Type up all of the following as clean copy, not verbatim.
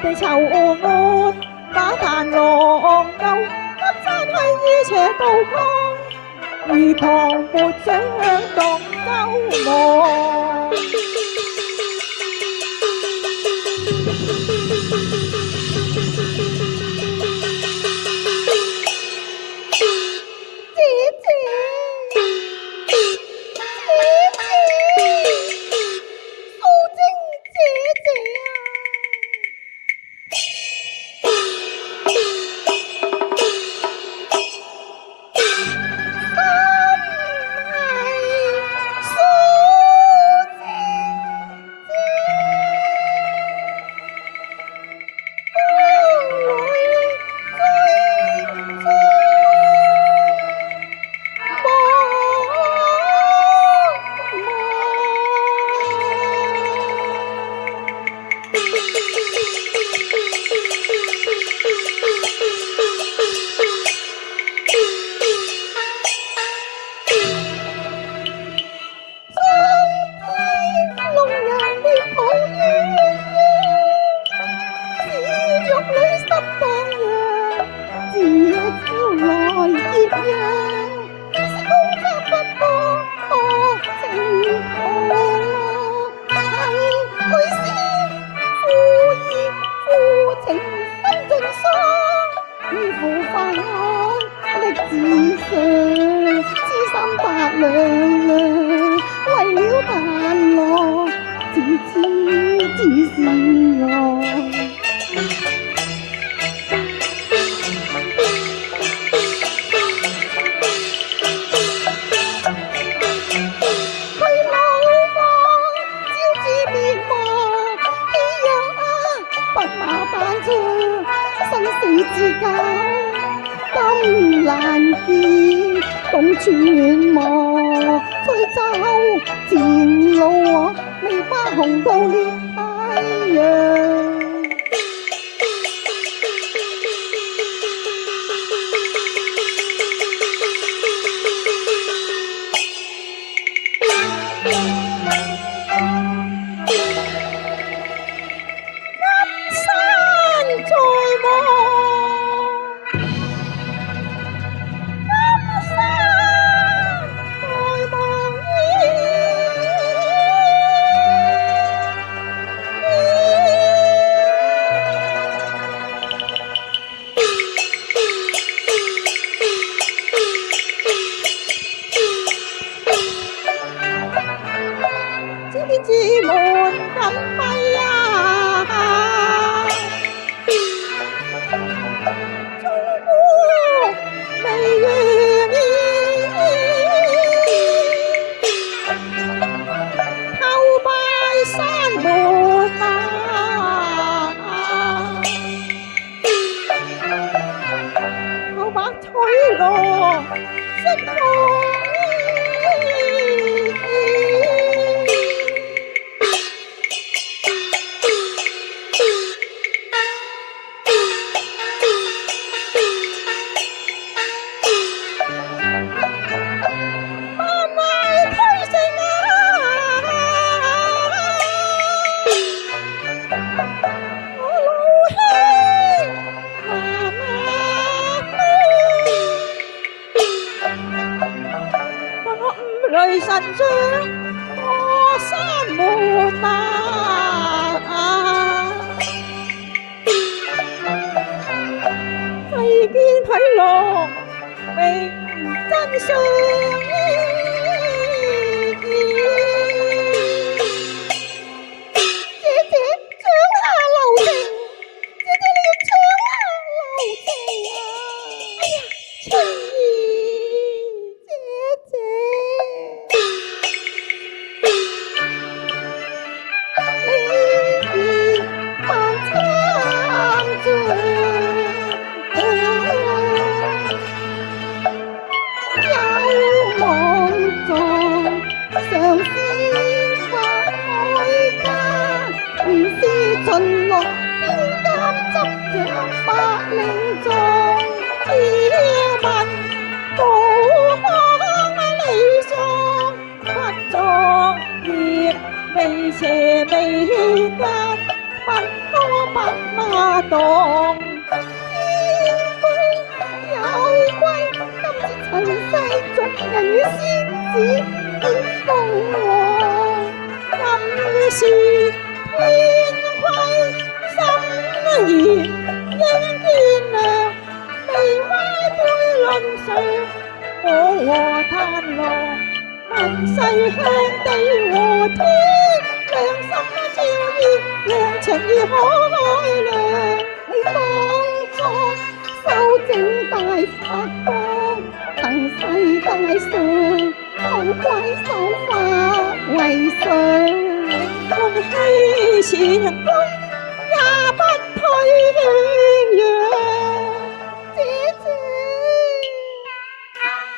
地囚惡打彈狼狗，急山係於邪道抗，如唐撥水向蕩舟望。共存亡，推舟前路未花紅到烈太陽。之門緊閉啊！中國未願意叩拜山門啊！後白取羅色夢。神像我山門睇見喺落明真相邪未間，不多不馬動。天公有歸，今次塵世俗人與仙子點共和？今是天規，心言應見亮，未歪背論上，我和嘆郎，問世向地和天。良心照義，良情意可開亮。你當作修正大法光，行世大上，好歸守法為上。歡喜前人功，也不退讓。姐姐，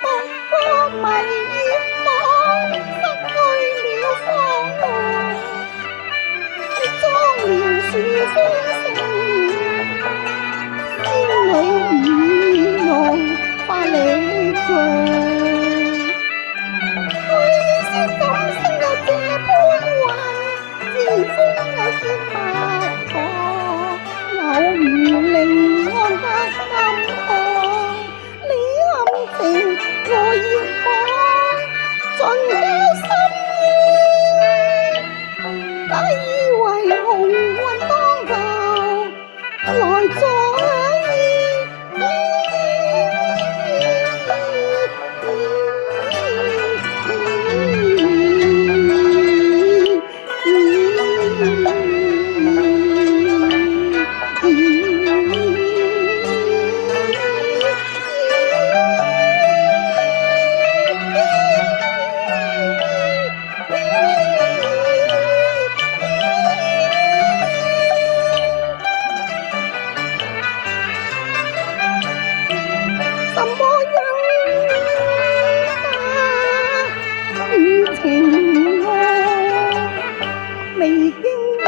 目光迷惘，失去了方向。莊蓮樹風盛，仙女面容百里長。虛仙怎生有這般運？自風有見不可，有如靈安得金礦。你含情我願望，盡交心意。假以為鴻運當頭，來在什麼因法與情愛，未經驗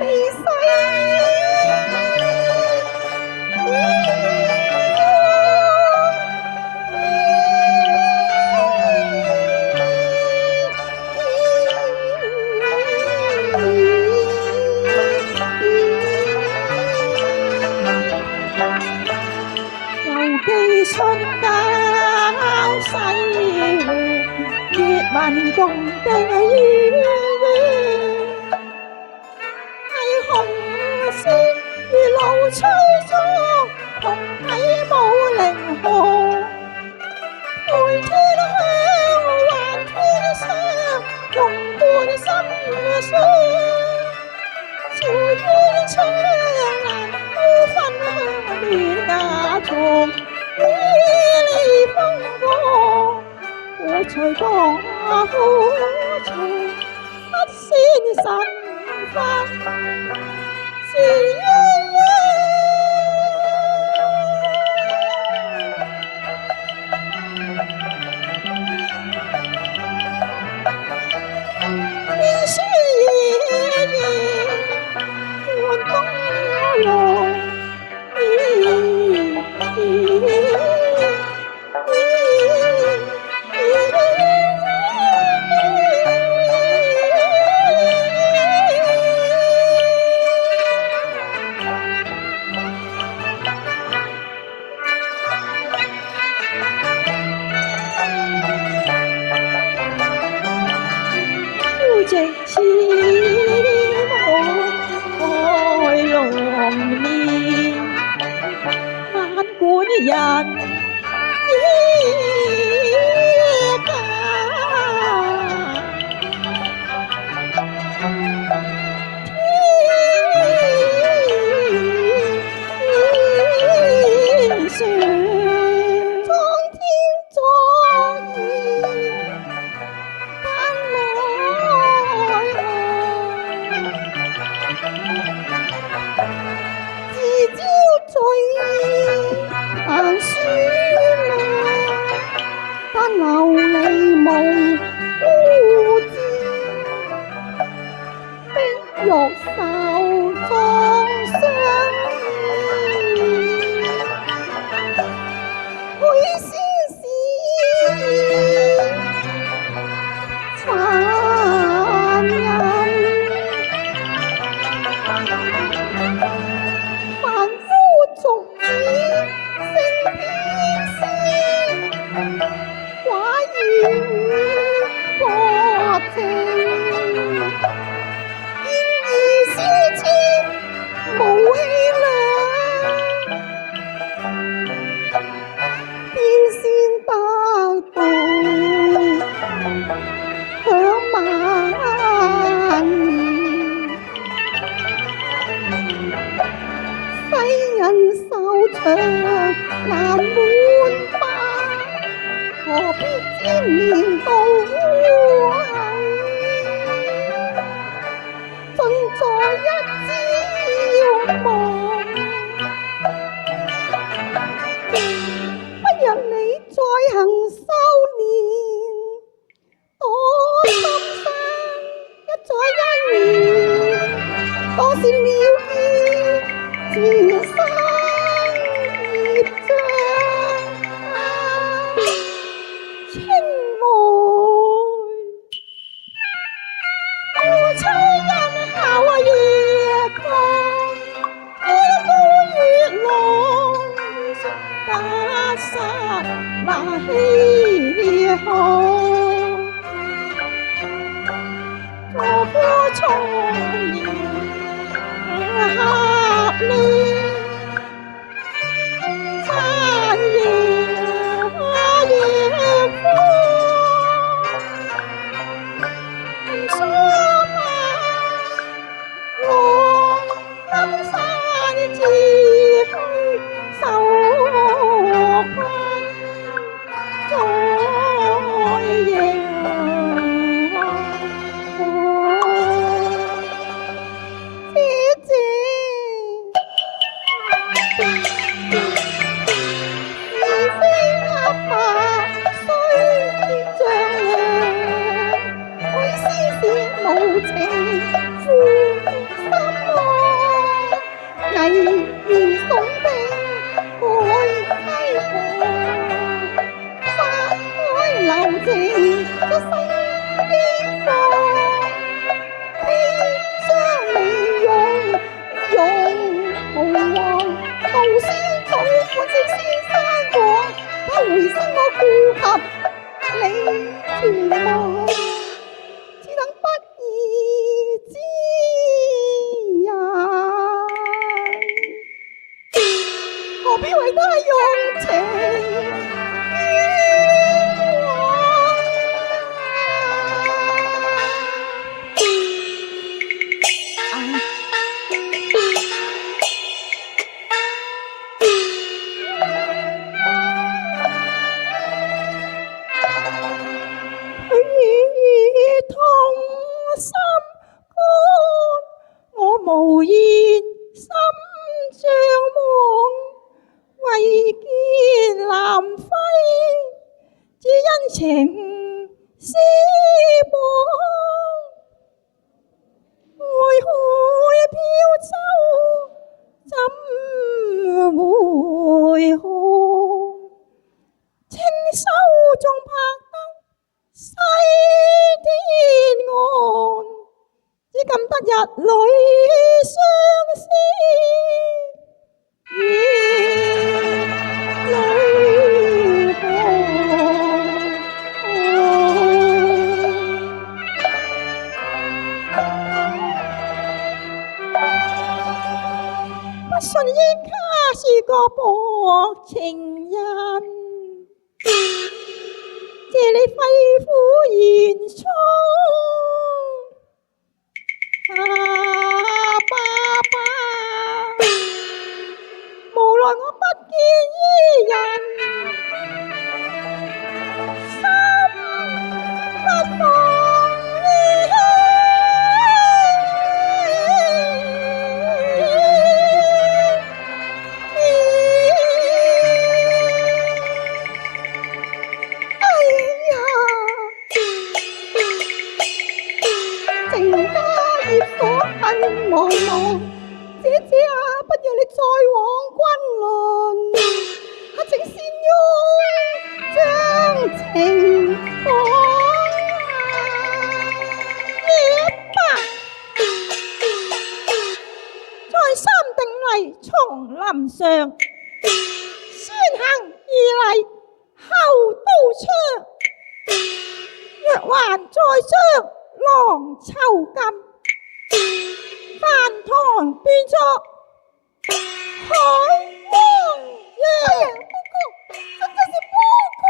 未世記春交西湖，月文共地語。係紅線如露吹竹，同體舞靈河。陪天香，還天香，共伴心霜。朝天窗難都分香亂架床。依離風過，我隨江苦長，不先神法是鴛鴦。天書夜夜，換東陽。直似我愛龍面，萬管人依天上，蒼天作孽但奈何，自招罪行書量，但流離無孤志，逼欲受創傷許先是凡人，凡夫俗子成偏私，寡言薄情，見異思遷無氣量，變先得道享萬年，世人壽長難滿百，何必沾黏到污穢，盡在一朝欲望，不若你再行修練，多心生一載一年，多善了義前生業障，情愛夫妻因孝夜狂，天高月朗，得失那稀罕，坐夫重言合亂，山夜夜風，疏柏浪lâm山自去受困，再迎無情負心愛，危言聳聽海西河，花開留情出心邊放，砒霜未用用無黃，杜仙草款式先生講，他回身我顧及你存亡，何必為他用情冤枉佢已痛心肝，我無言心像夢，為見南輝，只因情絲綁，愛海飄舟怎會看？青手中拍得西天岸，只今得日裏相思。信依他是個薄情人，借你肺腑言衷，爸爸，無奈我不見伊人，心不放。茫茫，姐姐啊，不讓你再往君輪，請先擁將情講夜白，再三定例叢林上，先行而嚟後刀槍，若還再相郎囚禁。飯堂變作海汪洋，姑姑，真的是姑姑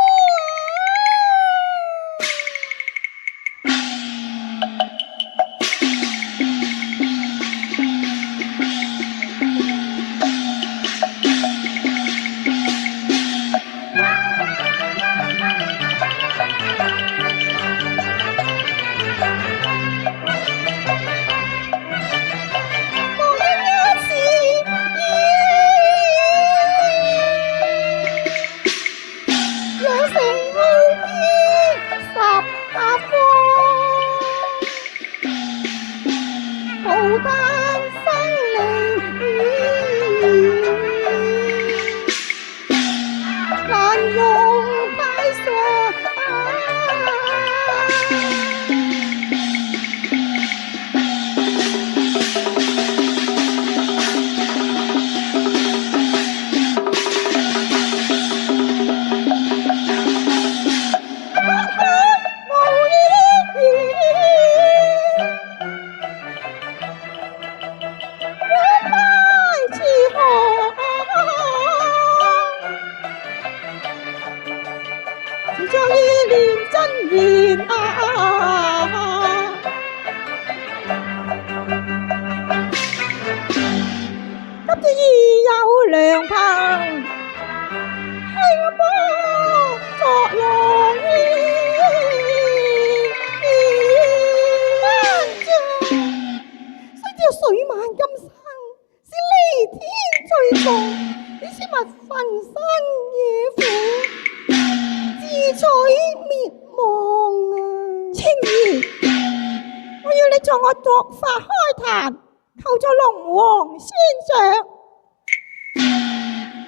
我作法開壇，求咗龍王先上，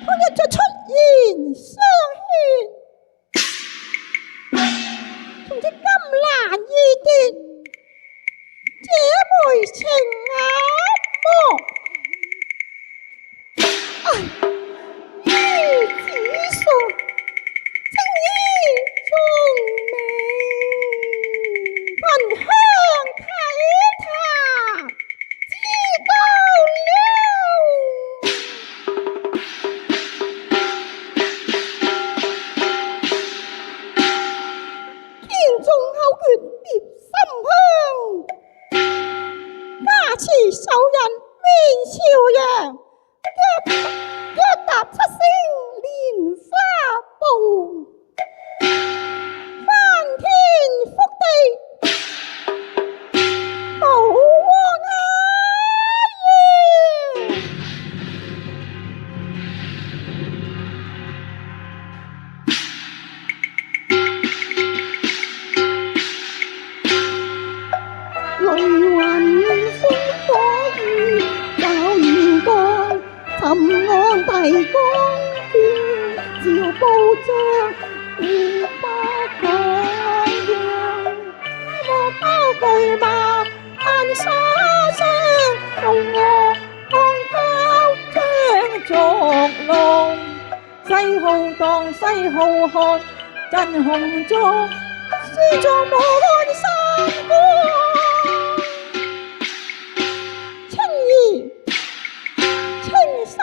佢一再出言相勸，從此金蘭易奪，這枚情眼魔。於此說，青衣聰明，分香。手人面朝陽，腳踏七星蓮花步，翻天覆地道和雅雷雲尋案提供卷，照報章互不講樣，我包巨白眼沙霜，用我康交將逐龍，西浩蕩西浩瀚，真雄壯，書作滿三國。青兒清心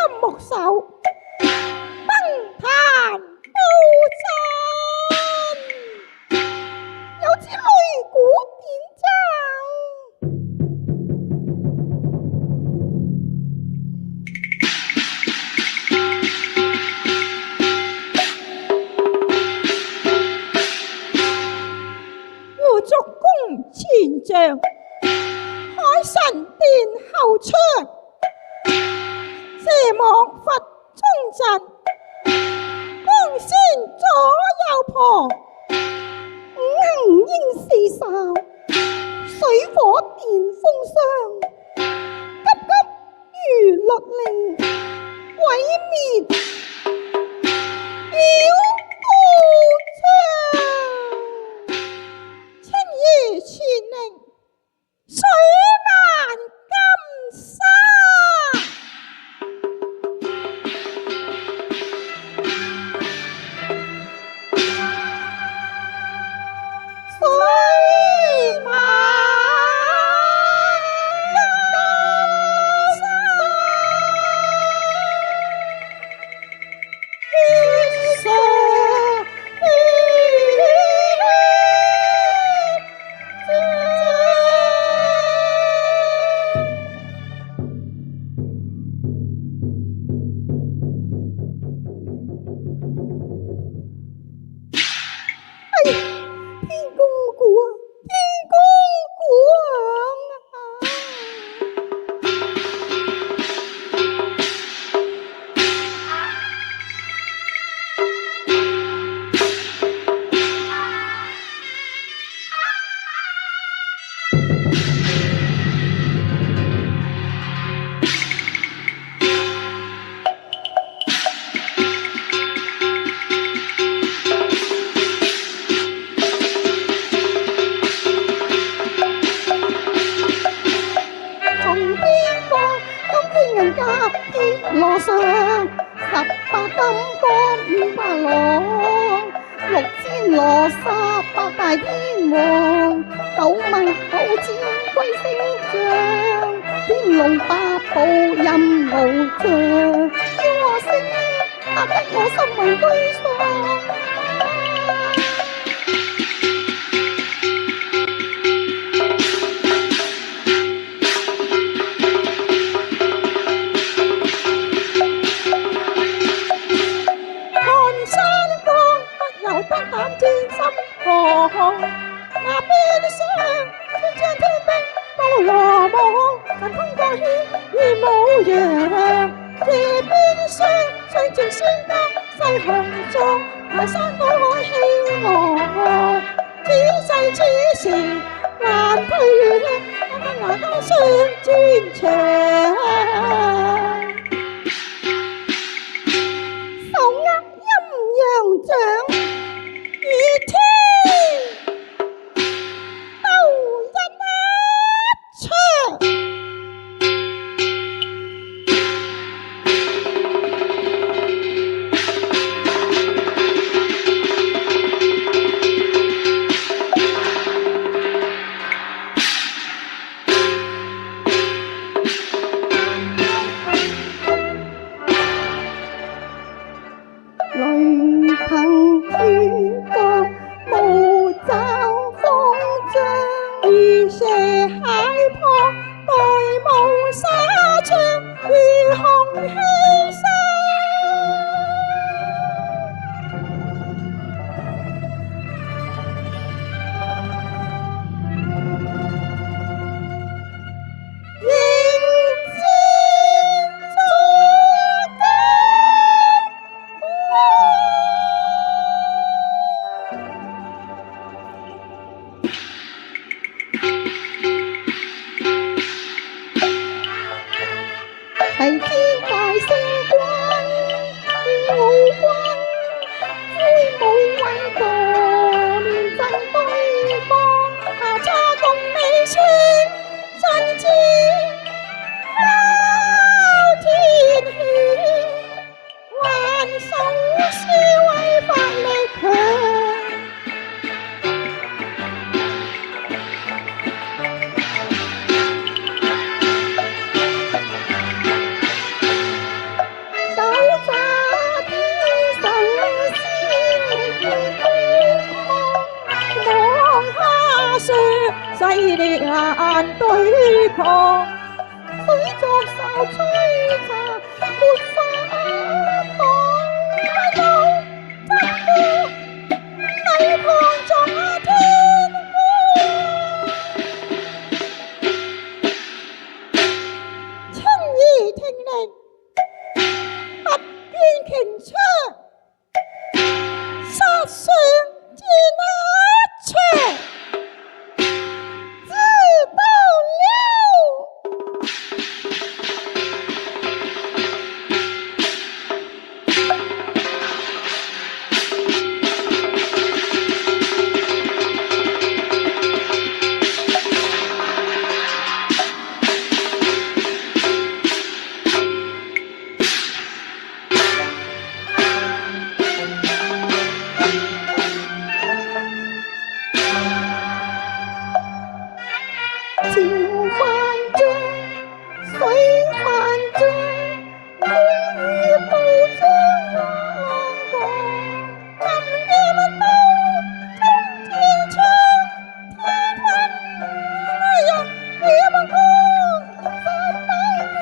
神殿後窗，蛇網佛中陣，光鮮左右旁，五行應四哨，水火電風霜，急急如律令，毀滅妖道場。青衣前寧，水漫金沙。水漫金沙，血上血哎呀，天公鼓啊，天公鼓從天降金天銀甲鐵羅上，18金戈500羅，6千羅剎8大天王，9萬9千龜星將，天龍八部任無障，叫我聲嚇得我心為居喪。得膽戰心狂，那邊廂天將天兵高羅網，神通過血如母羊。這邊廂水戰仙家西紅狀，排山倒海氣昂。此世此時難退卻，我跟牙家相戰場。手握陰陽掌，與天鬥一場。雷騰雨降，霧罩風張，如蛇蟹撲，代霧紗窗，如虹氣沙。齊天大聖君，武君，魁武偉國，連陣對方，下差共你稱真知哮天犬，還手施威法力強。勢力難對抗，水作哨吹茶，沒法擋。威武疾風，泥旁撞天光。潮泛漲，水泛漲，風雨暴漲浪過。今夜乜都衝天窗，天昏人夜望光，三百劫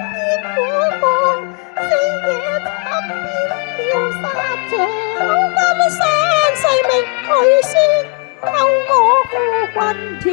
變火光，四野慘變了沙場。金山勢名去先，救我夫君天。